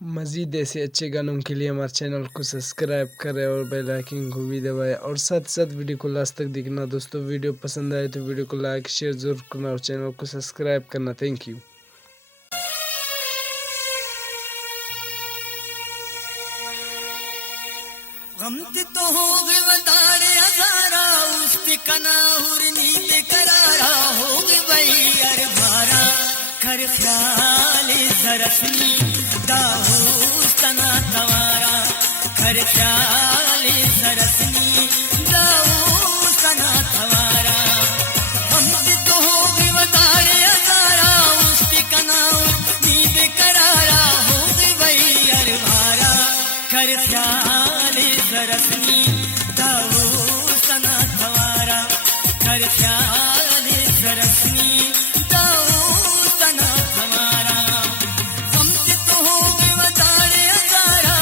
मज़ीद ऐसे अच्छे गानों के लिए हमारे चैनल को सब्सक्राइब करें और बेल आइकन को भी दबाएं और साथ साथ वीडियो को लास्ट तक देखना। दोस्तों वीडियो पसंद आए तो वीडियो को लाइक शेयर ज़रूर करना और चैनल को सब्सक्राइब करना। Thank you. गमती तो हो गए वदारे हजारा उसके कनाहुर नीले करारा हो गए भाई अरे भारा कर ख्याल जरसनी दाऊद तना तवारा कर ख्याल जरसनी दाऊद तना तवारा गमती तो हो गए वदारे हजारा उसके कनाहुर नीले करारा हो गए भाई अरे भारा कर ख्याल जरसनी दाऊद तना तवारा कर ख्याल जरसनी दाऊद तना तवारा हमसे तो हो गए वदारे हजारा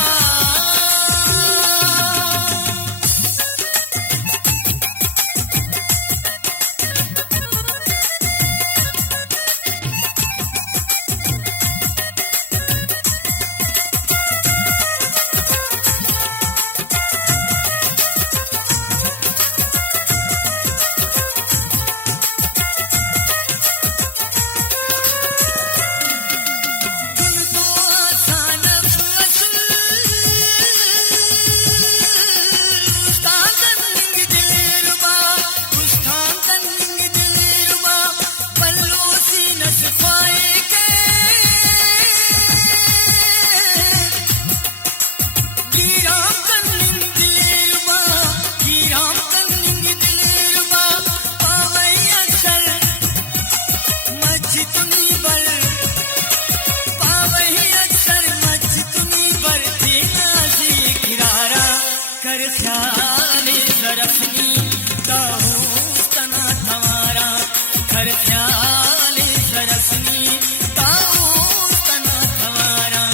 कर ख्याल जरसनी दाऊद तना तवारा कर ख्याल जरसनी दाऊद तना तवारा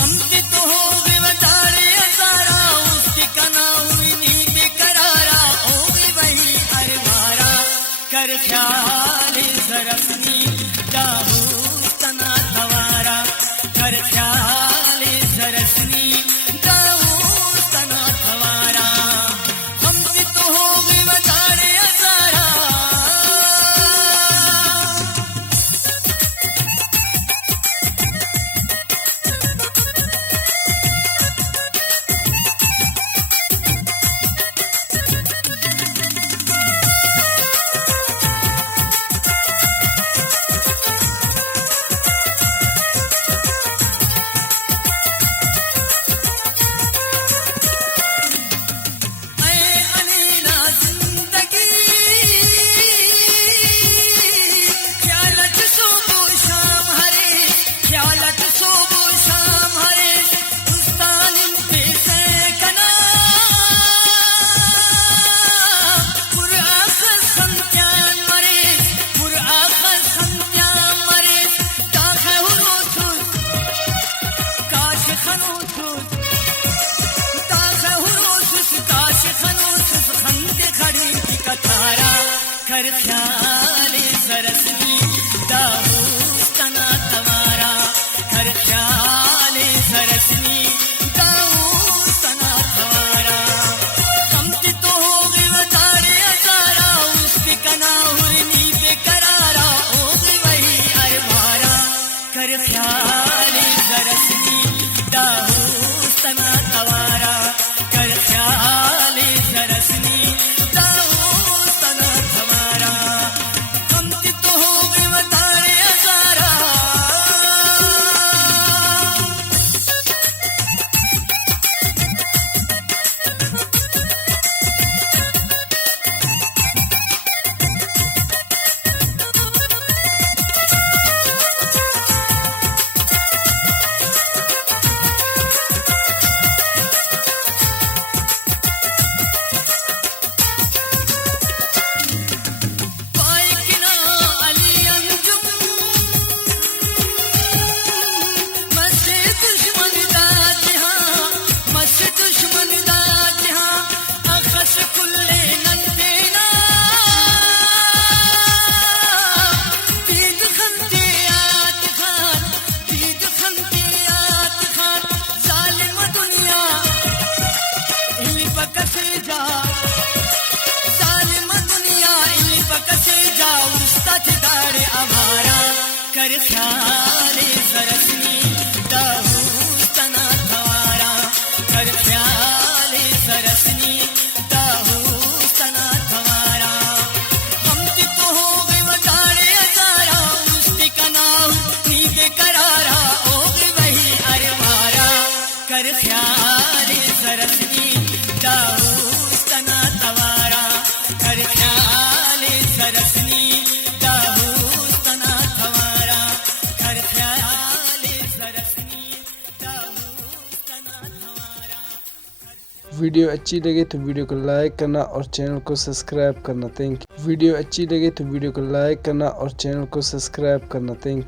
हमसे तो हो गए वदारे हजारा उसके कना हुई नींद करारा हो गई वही अरे मारा कर ख्याल जरसनी दाऊद तना तवारा कर ख्याल जरसनी कर ख्याल जरसनी दाऊद तना तवारा कर ख्याल जरसनी दाऊद तना तवारा कमती तो हो गए वदारे हजारा उसके कनाहुर नींद करारा हो गई वही अरे भारा कर ख्याल जरसनी दाऊद तना तवारा कर ख्याल जरसनी दाऊद तना तवारा ख्याले सरसनी दाहूस्तना थवारा कर ख्याले सरसनी दाहूस्तना थवारा हम तो हो गए वजारे अजारा मुस्ती कनाहू नीके करारा ओ वही अरवारा कर ख्याले सरसनी दाहूस्तना थवारा कर ख्याले सरसनी दाहूस्तना थवारा कर ख्याले सरसनी दाहूस्तना थवारा। वीडियो अच्छी लगे तो वीडियो को लाइक करना और चैनल को सब्सक्राइब करना। Thank you. वीडियो अच्छी लगे तो वीडियो को लाइक करना और चैनल को सब्सक्राइब करना। Thank you.